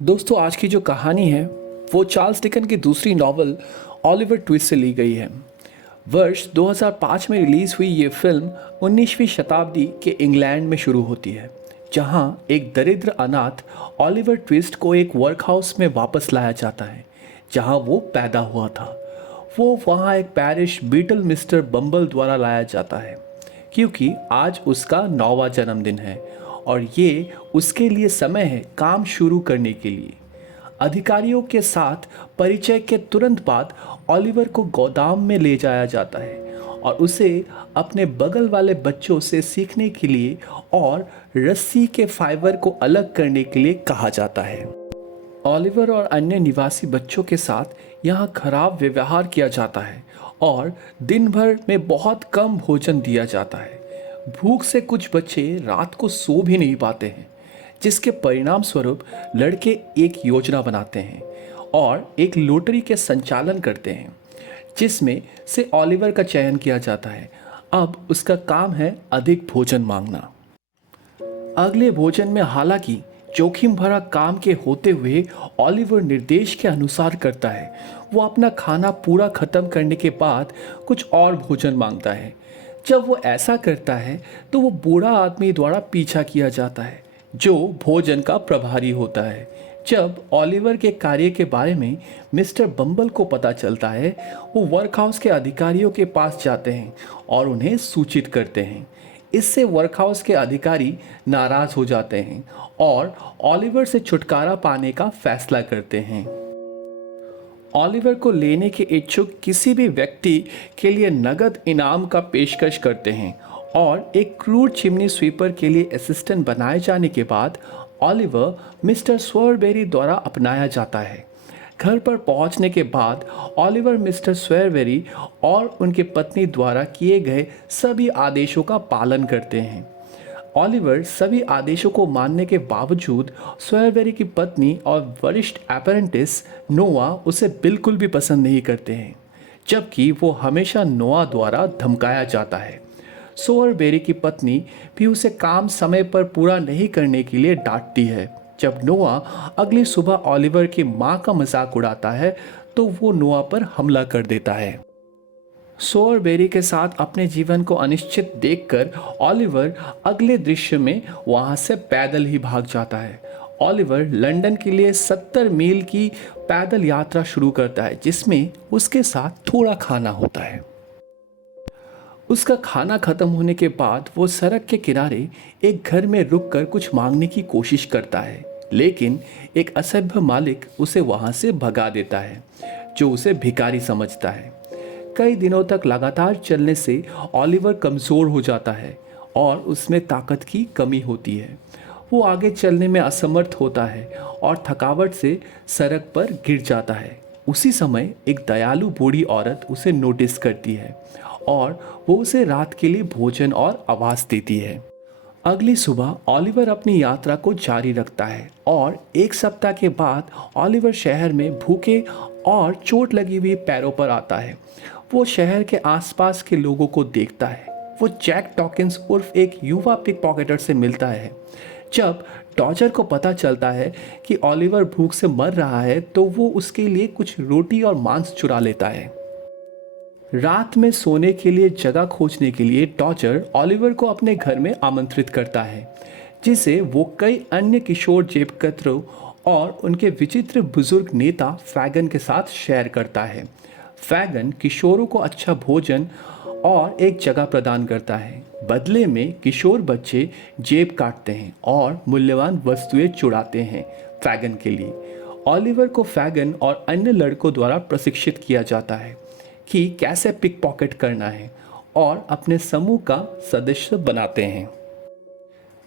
दोस्तों आज की जो कहानी है वो चार्ल्स डिकन की दूसरी नॉवल ओलिवर ट्विस्ट से ली गई है। वर्ष 2005 में रिलीज़ हुई ये फिल्म 19वीं शताब्दी के इंग्लैंड में शुरू होती है, जहां एक दरिद्र अनाथ ओलिवर ट्विस्ट को एक वर्कहाउस में वापस लाया जाता है जहां वो पैदा हुआ था। वो वहां एक पैरिश बीटल मिस्टर बम्बल द्वारा लाया जाता है क्योंकि आज उसका 9वां जन्मदिन है और ये उसके लिए समय है काम शुरू करने के लिए। अधिकारियों के साथ परिचय के तुरंत बाद ओलिवर को गोदाम में ले जाया जाता है और उसे अपने बगल वाले बच्चों से सीखने के लिए और रस्सी के फाइबर को अलग करने के लिए कहा जाता है। ओलिवर और अन्य निवासी बच्चों के साथ यहाँ खराब व्यवहार किया जाता है और दिन भर में बहुत कम भोजन दिया जाता है। भूख से कुछ बच्चे रात को सो भी नहीं पाते हैं, जिसके परिणाम स्वरूप लड़के एक योजना बनाते हैं और एक लॉटरी के संचालन करते हैं जिसमें से ओलिवर का चयन किया जाता है। अब उसका काम है अधिक भोजन मांगना। अगले भोजन में हालांकि जोखिम भरा काम के होते हुए ओलिवर निर्देश के अनुसार करता है। वो अपना खाना पूरा खत्म करने के बाद कुछ और भोजन मांगता है। जब वो ऐसा करता है तो वो बूढ़ा आदमी द्वारा पीछा किया जाता है जो भोजन का प्रभारी होता है। जब ओलिवर के कार्य के बारे में मिस्टर बम्बल को पता चलता है, वो वर्कहाउस के अधिकारियों के पास जाते हैं और उन्हें सूचित करते हैं। इससे वर्कहाउस के अधिकारी नाराज हो जाते हैं और ओलिवर से छुटकारा पाने का फैसला करते हैं। ओलिवर को लेने के इच्छुक किसी भी व्यक्ति के लिए नगद इनाम का पेशकश करते हैं और एक क्रूर चिमनी स्वीपर के लिए असिस्टेंट बनाए जाने के बाद ओलिवर मिस्टर स्वेरबेरी द्वारा अपनाया जाता है। घर पर पहुंचने के बाद ओलिवर मिस्टर स्वेरबेरी और उनके पत्नी द्वारा किए गए सभी आदेशों का पालन करते हैं। ओलिवर सभी आदेशों को मानने के बावजूद स्वेरबेरी की पत्नी और वरिष्ठ अप्रेंटिस नोआ उसे बिल्कुल भी पसंद नहीं करते हैं, जबकि वो हमेशा नोआ द्वारा धमकाया जाता है। स्वेरबेरी की पत्नी भी उसे काम समय पर पूरा नहीं करने के लिए डांटती है। जब नोआ अगली सुबह ओलिवर की मां का मजाक उड़ाता है तो वो नोआ पर हमला कर देता है। स्वेरबेरी के साथ अपने जीवन को अनिश्चित देखकर ओलिवर अगले दृश्य में वहां से पैदल ही भाग जाता है। ओलिवर लंदन के लिए 70 मील की पैदल यात्रा शुरू करता है, जिसमें उसके साथ थोड़ा खाना होता है। उसका खाना खत्म होने के बाद वो सड़क के किनारे एक घर में रुककर कुछ मांगने की कोशिश करता है, लेकिन एक असभ्य मालिक उसे वहां से भगा देता है जो उसे भिखारी समझता है। कई दिनों तक लगातार चलने से ओलिवर कमज़ोर हो जाता है और उसमें ताकत की कमी होती है। वो आगे चलने में असमर्थ होता है और थकावट से सड़क पर गिर जाता है। उसी समय एक दयालु बूढ़ी औरत उसे नोटिस करती है और वो उसे रात के लिए भोजन और आवास देती है। अगली सुबह ओलिवर अपनी यात्रा को जारी रखता है और एक सप्ताह के बाद ओलिवर शहर में भूखे और चोट लगी हुई पैरों पर आता है। वो शहर के आसपास के लोगों को देखता है। वो जैक टॉकिंस उर्फ एक युवा पिक पॉकेटर से मिलता है। जब डॉजर को पता चलता है कि ओलिवर भूख से मर रहा है तो वो उसके लिए कुछ रोटी और मांस चुरा लेता है। रात में सोने के लिए जगह खोजने के लिए डॉजर ओलिवर को अपने घर में आमंत्रित करता है, जिसे वो कई अन्य किशोर जेबकतरों और उनके विचित्र बुजुर्ग नेता फैगन के साथ शेयर करता है। फैगन किशोरों को अच्छा भोजन और एक जगह प्रदान करता है। बदले में किशोर बच्चे जेब काटते हैं और मूल्यवान वस्तुएं चुराते हैं फैगन के लिए। ओलिवर को फैगन और अन्य लड़कों द्वारा प्रशिक्षित किया जाता है कि कैसे पिक पॉकेट करना है और अपने समूह का सदस्य बनाते हैं।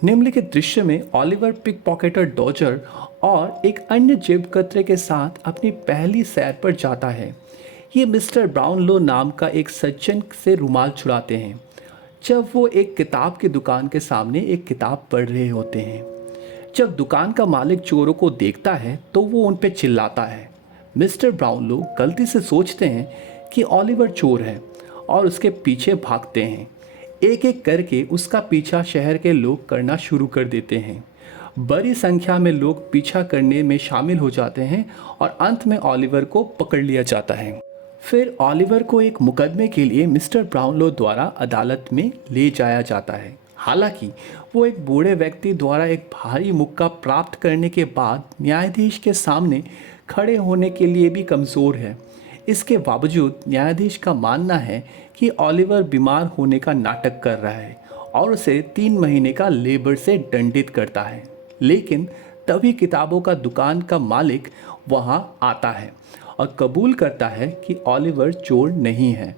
निम्नलिखित दृश्य में ओलिवर पिक पॉकेटर डॉजर और एक अन्य जेबकतरे के साथ अपनी पहली सैर पर जाता है। ये मिस्टर ब्राउनलो नाम का एक सज्जन से रुमाल छुड़ाते हैं जब वो एक किताब की दुकान के सामने एक किताब पढ़ रहे होते हैं। जब दुकान का मालिक चोरों को देखता है तो वो उन पर चिल्लाता है। मिस्टर ब्राउनलो गलती से सोचते हैं कि ओलिवर चोर है और उसके पीछे भागते हैं। एक एक करके उसका पीछा शहर के लोग करना शुरू कर देते हैं। बड़ी संख्या में लोग पीछा करने में शामिल हो जाते हैं और अंत में ओलिवर को पकड़ लिया जाता है। फिर ओलिवर को एक मुकदमे के लिए मिस्टर ब्राउनलो द्वारा अदालत में ले जाया जाता है। हालांकि वो एक बूढ़े व्यक्ति द्वारा एक भारी मुक्का प्राप्त करने के बाद न्यायाधीश के सामने खड़े होने के लिए भी कमज़ोर है। इसके बावजूद न्यायाधीश का मानना है कि ओलिवर बीमार होने का नाटक कर रहा है और उसे 3 महीने का लेबर से दंडित करता है। लेकिन तभी किताबों का दुकान का मालिक वहां आता है और कबूल करता है कि ओलिवर चोर नहीं है।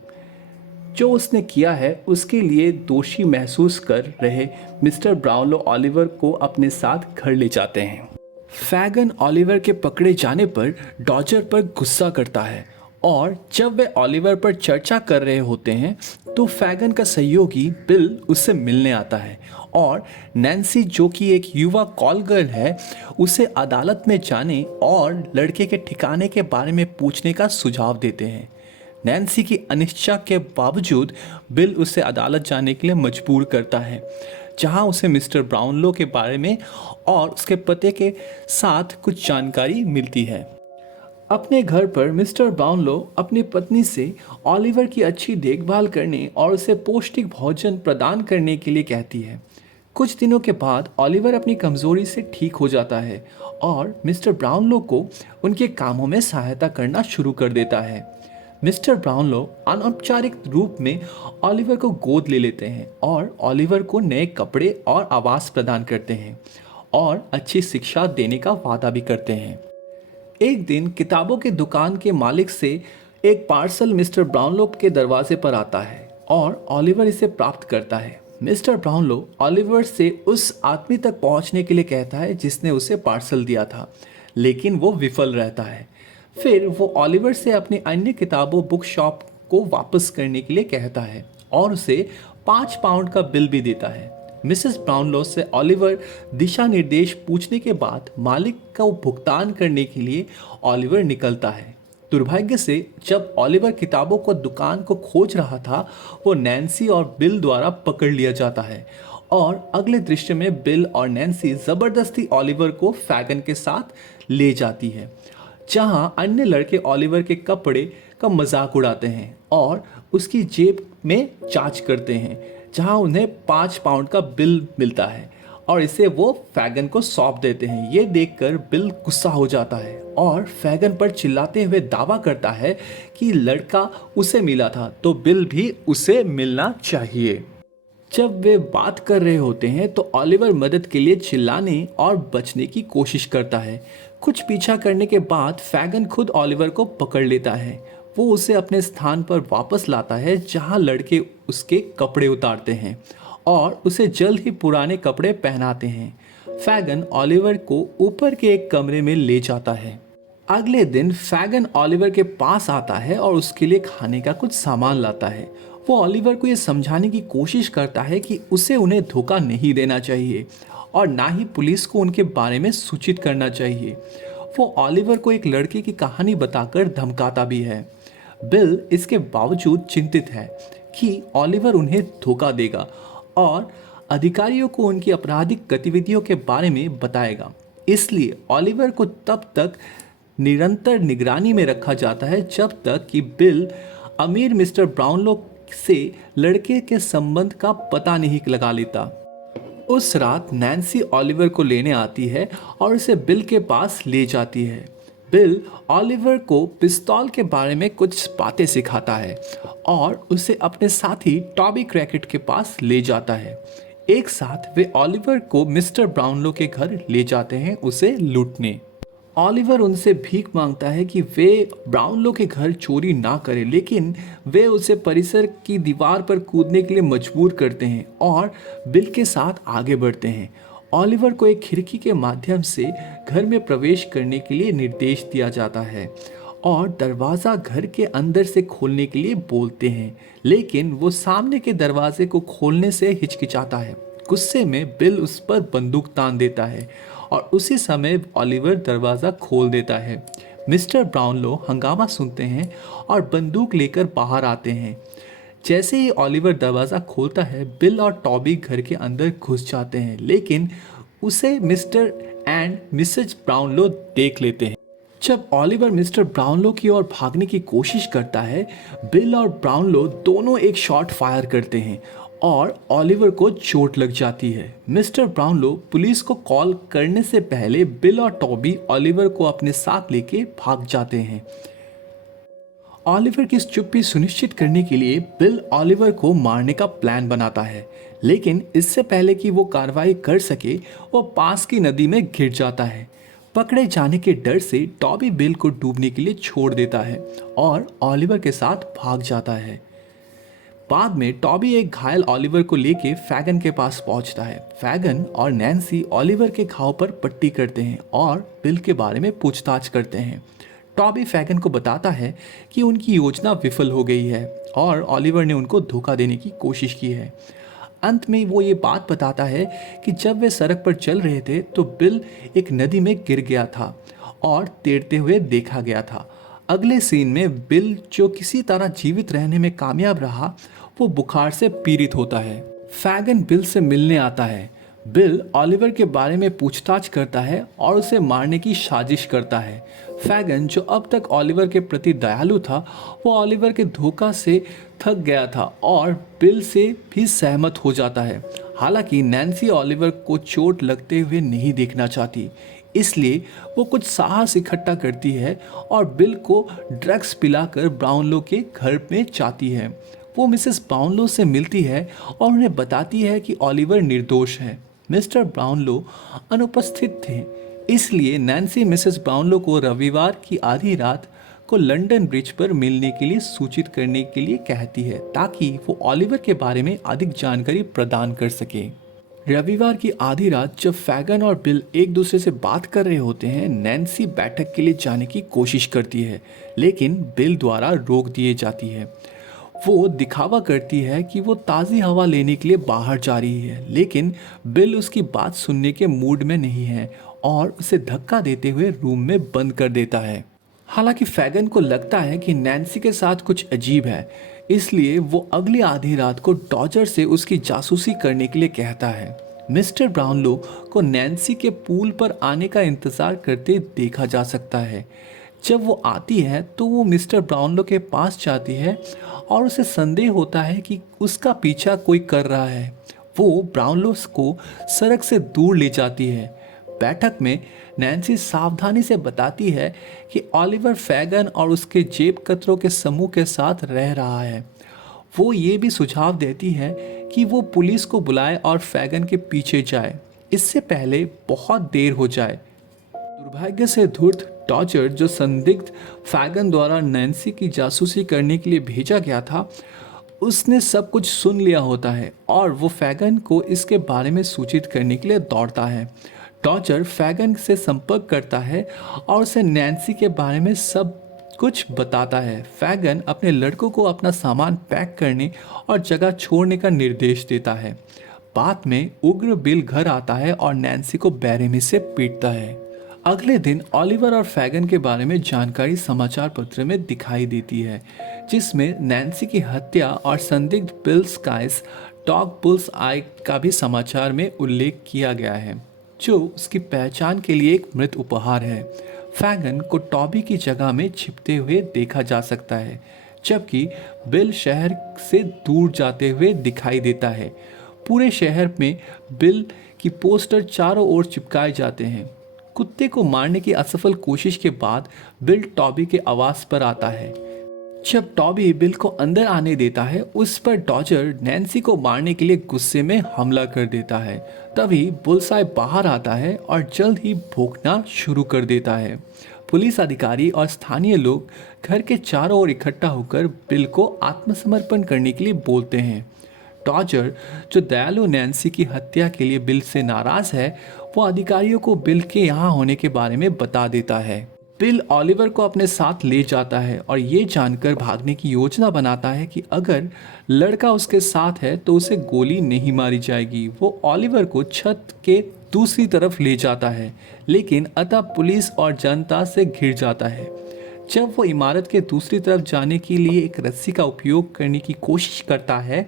जो उसने किया है उसके लिए दोषी महसूस कर रहे मिस्टर ब्राउनलो ओलिवर को अपने साथ घर ले जाते हैं। फैगन ओलिवर के पकड़े जाने पर डॉजर पर गुस्सा करता है और जब वे ओलिवर पर चर्चा कर रहे होते हैं तो फैगन का सहयोगी बिल उससे मिलने आता है और नैन्सी, जो कि एक युवा कॉल गर्ल है, उसे अदालत में जाने और लड़के के ठिकाने के बारे में पूछने का सुझाव देते हैं। नैन्सी की अनिच्छा के बावजूद बिल उसे अदालत जाने के लिए मजबूर करता है, जहां उसे मिस्टर ब्राउनलो के बारे में और उसके पते के साथ कुछ जानकारी मिलती है। अपने घर पर मिस्टर ब्राउनलो अपनी पत्नी से ओलिवर की अच्छी देखभाल करने और उसे पौष्टिक भोजन प्रदान करने के लिए कहती है। कुछ दिनों के बाद ओलिवर अपनी कमज़ोरी से ठीक हो जाता है और मिस्टर ब्राउनलो को उनके कामों में सहायता करना शुरू कर देता है। मिस्टर ब्राउनलो अनौपचारिक रूप में ओलिवर को गोद ले लेते हैं और ओलिवर को नए कपड़े और आवास प्रदान करते हैं और अच्छी शिक्षा देने का वादा भी करते हैं। एक दिन किताबों की दुकान के मालिक से एक पार्सल मिस्टर ब्राउनलो के दरवाजे पर आता है और ओलिवर इसे प्राप्त करता है। मिस्टर ब्राउनलो ओलिवर से उस आदमी तक पहुंचने के लिए कहता है जिसने उसे पार्सल दिया था, लेकिन वो विफल रहता है। फिर वो ओलिवर से अपनी अन्य किताबों बुक शॉप को वापस करने के लिए कहता है और उसे 5 पाउंड का बिल भी देता है। मिसेस ब्राउनलो से ओलिवर दिशा निर्देश पूछने के बाद मालिक का भुगतान करने के लिए ओलिवर निकलता है। दुर्भाग्य से जब ओलिवर किताबों को दुकान को खोज रहा था, वो नैन्सी और बिल द्वारा पकड़ लिया जाता है और अगले दृश्य में बिल और नैन्सी ज़बरदस्ती ओलिवर को फैगन के साथ ले जाती है, जहां अन्य लड़के ओलिवर के कपड़े का मजाक उड़ाते हैं और उसकी जेब में जांच करते हैं, जहां उन्हें 5 पाउंड का बिल मिलता है और इसे वो फैगन को सौंप देते हैं। ये देखकर बिल गुस्सा हो जाता है और फैगन पर चिल्लाते हुए दावा करता है कि लड़का उसे मिला था तो बिल भी उसे मिलना चाहिए। जब वे बात कर रहे होते हैं तो ओलिवर मदद के लिए चिल्लाने और बचने की कोशिश करता है। कुछ पीछा करने के बाद फैगन खुद ओलिवर को पकड़ लेता है। वो उसे अपने स्थान पर वापस लाता है जहां लड़के उसके कपड़े उतारते हैं और उसे जल्द ही पुराने कपड़े पहनाते हैं। फैगन ओलिवर को ऊपर के एक कमरे में ले जाता है। अगले दिन फैगन ओलिवर के पास आता है और उसके लिए खाने का कुछ सामान लाता है। वो ओलिवर को ये समझाने की कोशिश करता है कि उसे उन्हें धोखा नहीं देना चाहिए और ना ही पुलिस को उनके बारे में सूचित करना चाहिए। वो ओलिवर को एक लड़के की कहानी बताकर धमकाता भी है। बिल इसके बावजूद चिंतित है कि ओलिवर उन्हें धोखा देगा और अधिकारियों को उनकी आपराधिक गतिविधियों के बारे में बताएगा। इसलिए ओलिवर को तब तक निरंतर निगरानी में रखा जाता है जब तक कि बिल अमीर मिस्टर ब्राउनलो से लड़के के संबंध का पता नहीं लगा लेता। उस रात नैन्सी ओलिवर को लेने आती है और उसे बिल के पास ले जाती है। बिल ओलिवर को पिस्तौल के बारे में कुछ बातें सिखाता है और उसे अपने साथी टॉबी क्रैकेट के पास ले जाता है। एक साथ वे ओलिवर को मिस्टर ब्राउनलो के घर ले जाते हैं उसे लूटने। ओलिवर उनसे भीख मांगता है कि वे ब्राउनलो के घर चोरी ना करें, लेकिन वे उसे परिसर की दीवार पर कूदने के लिए मजबूर करते हैं और बिल के साथ आगे बढ़ते हैं। ओलिवर को एक खिड़की के माध्यम से घर में प्रवेश करने के लिए निर्देश दिया जाता है और दरवाज़ा घर के अंदर से खोलने के लिए बोलते हैं, लेकिन वो सामने के दरवाजे को खोलने से हिचकिचाता है। गुस्से में बिल उस पर बंदूक तान देता है और उसी समय ओलिवर दरवाज़ा खोल देता है। मिस्टर ब्राउनलो हंगामा सुनते हैं और बंदूक लेकर बाहर आते हैं। जैसे ही ओलिवर दरवाज़ा खोलता है, बिल और टॉबी घर के अंदर घुस जाते हैं, लेकिन उसे मिस्टर एंड मिसेज ब्राउनलो देख लेते हैं। जब ऑलिवर मिस्टर ब्राउनलो की ओर भागने की कोशिश करता है, बिल और ब्राउनलो दोनों एक शॉट फायर करते हैं और ऑलिवर को चोट लग जाती है। मिस्टर ब्राउनलो पुलिस को कॉल करने से पहले बिल और टॉबी ऑलिवर को अपने साथ लेके भाग जाते हैं। ऑलिवर की चुप्पी सुनिश्चित करने के लिए बिल ऑलिवर को मारने का प्लान बनाता है, लेकिन इससे पहले कि वो कार्रवाई कर सके वो पास की नदी में गिर जाता है। पकड़े जाने के डर से टॉबी बिल को डूबने के लिए छोड़ देता है और ऑलिवर के साथ भाग जाता है। बाद में टॉबी एक घायल ऑलिवर को लेके फैगन के पास पहुंचता है। फैगन और नैन्सी ऑलिवर के घाव पर पट्टी करते हैं और बिल के बारे में पूछताछ करते हैं। टॉबी फैगन को बताता है कि उनकी योजना विफल हो गई है और ऑलिवर ने उनको धोखा देने की कोशिश की है। अंत में वो ये बात बताता है कि जब वे सड़क पर चल रहे थे तो बिल एक नदी में गिर गया था और तैरते हुए देखा गया था। अगले सीन में बिल, जो किसी तरह जीवित रहने में कामयाब रहा, वो बुखार से पीड़ित होता है। फैगन बिल से मिलने आता है। बिल ऑलिवर के बारे में पूछताछ करता है और उसे मारने की साजिश करता है। फैगन, जो अब तक ऑलिवर के प्रति दयालु था, वो ऑलिवर के धोखा से थक गया था और बिल से भी सहमत हो जाता है। हालांकि नैन्सी ऑलिवर को चोट लगते हुए नहीं देखना चाहती, इसलिए वो कुछ साहस इकट्ठा करती है और बिल को ड्रग्स पिलाकर ब्राउनलो के घर में जाती है। वो मिसेस ब्राउनलो से मिलती है और उन्हें बताती है कि ऑलिवर निर्दोष है। मिस्टर ब्राउनलो अनुपस्थित थे, इसलिए नैन्सी मिसेस ब्राउनलो को रविवार की आधी रात को लंदन ब्रिज पर मिलने के लिए सूचित करने के लिए कहती है, ताकि वो ऑलिवर के बारे में अधिक जानकारी प्रदान कर सके। रविवार की आधी रात जब फैगन और बिल एक दूसरे से बात कर रहे होते हैं, नैन्सी बैठक के लिए जाने की कोशिश करती है, लेकिन बिल द्वारा रोक दिए जाती है। वो दिखावा करती है कि वो ताज़ी हवा लेने के लिए बाहर जा रही है, लेकिन बिल उसकी बात सुनने के मूड में नहीं है और उसे धक्का देते हुए रूम में बंद कर देता है। हालांकि फैगन को लगता है कि नैन्सी के साथ कुछ अजीब है, इसलिए वो अगली आधी रात को डॉजर से उसकी जासूसी करने के लिए कहता है। मिस्टर ब्राउनलो को नैन्सी के पूल पर आने का इंतज़ार करते देखा जा सकता है। जब वो आती है तो वो मिस्टर ब्राउनलो के पास जाती है और उसे संदेह होता है कि उसका पीछा कोई कर रहा है। वो ब्राउनलो को सड़क से दूर ले जाती है। बैठक में नैन्सी सावधानी से बताती है कि ऑलिवर फैगन और उसके जेब कतरों के समूह के साथ रह रहा है। वो ये भी सुझाव देती है कि वो पुलिस को बुलाए और फैगन के पीछे जाए, इससे पहले बहुत देर हो जाए। दुर्भाग्य से धूर्त डॉजर, जो संदिग्ध फैगन द्वारा नैन्सी की जासूसी करने के लिए भेजा गया था, उसने सब कुछ सुन लिया होता है और वो फैगन को इसके बारे में सूचित करने के लिए दौड़ता है। डॉजर फैगन से संपर्क करता है और उसे नैन्सी के बारे में सब कुछ बताता है। फैगन अपने लड़कों को अपना सामान पैक करने और जगह छोड़ने का निर्देश देता है। बाद में उग्र बिल घर आता है और नैन्सी को बेरहमी से पीटता है। अगले दिन ऑलिवर और फैगन के बारे में जानकारी समाचार पत्र में दिखाई देती है, जिसमें नैन्सी की हत्या और संदिग्ध बिल स्काइस डॉग बुल्स आई का भी समाचार में उल्लेख किया गया है, जो उसकी पहचान के लिए एक मृत उपहार है। फैगन को टॉबी की जगह में छिपते हुए देखा जा सकता है, जबकि बिल शहर से दूर जाते हुए दिखाई देता है। पूरे शहर में बिल की पोस्टर चारों ओर चिपकाए जाते हैं। कुत्ते को मारने की असफल कोशिश के बाद बिल टॉबी के आवास पर आता है। जब टॉबी बिल को अंदर आने देता है, उस पर डॉजर नैन्सी को मारने के लिए गुस्से में हमला कर देता है। तभी बुलसाई बाहर आता है और जल्द ही भौंकना शुरू कर देता है। पुलिस अधिकारी और स्थानीय लोग घर के चारों ओर इकट्ठा होकर बिल को आत्मसमर्पण करने के लिए बोलते हैं। डॉजर, जो दयालु नैन्सी की हत्या के लिए बिल से नाराज है, वो अधिकारियों को बिल के यहाँ होने के बारे में बता देता है। बिल ऑलिवर को अपने साथ ले जाता है और ये जानकर भागने की योजना बनाता है कि अगर लड़का उसके साथ है तो उसे गोली नहीं मारी जाएगी। वो ऑलिवर को छत के दूसरी तरफ ले जाता है, लेकिन अतः पुलिस और जनता से घिर जाता है। जब वो इमारत के दूसरी तरफ जाने के लिए एक रस्सी का उपयोग करने की कोशिश करता है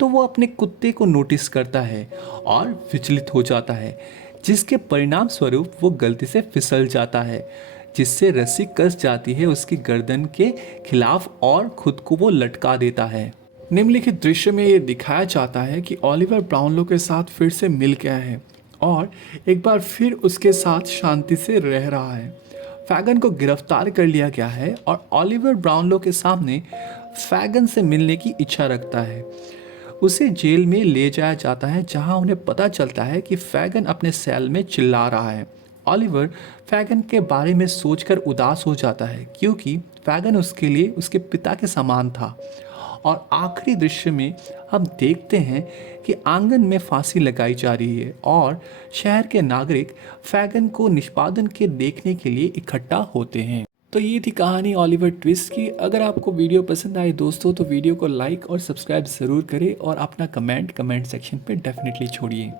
तो वो अपने कुत्ते को नोटिस करता है और विचलित हो जाता है। जिसके परिणाम स्वरूप वो गलती से फिसल जाता है, जिससे रस्सी कस जाती है उसकी गर्दन के खिलाफ और खुद को वो लटका देता है। निम्नलिखित दृश्य में ये दिखाया जाता है कि ओलिवर ब्राउनलो के साथ फिर से मिल गया है और एक बार फिर उसके साथ शांति से रह रहा है। फैगन को गिरफ्तार कर लिया गया है और ओलिवर ब्राउनलो के सामने फैगन से मिलने की इच्छा रखता है। उसे जेल में ले जाया जाता है, जहां उन्हें पता चलता है कि फैगन अपने सेल में चिल्ला रहा है। ओलिवर फैगन के बारे में सोचकर उदास हो जाता है, क्योंकि फैगन उसके लिए उसके पिता के समान था। और आखिरी दृश्य में हम देखते हैं कि आंगन में फांसी लगाई जा रही है और शहर के नागरिक फैगन को निष्पादन के देखने के लिए इकट्ठा होते हैं। तो ये थी कहानी ओलिवर ट्विस्ट की। अगर आपको वीडियो पसंद आए दोस्तों तो वीडियो को लाइक और सब्सक्राइब ज़रूर करें और अपना कमेंट सेक्शन पे डेफिनेटली छोड़िए।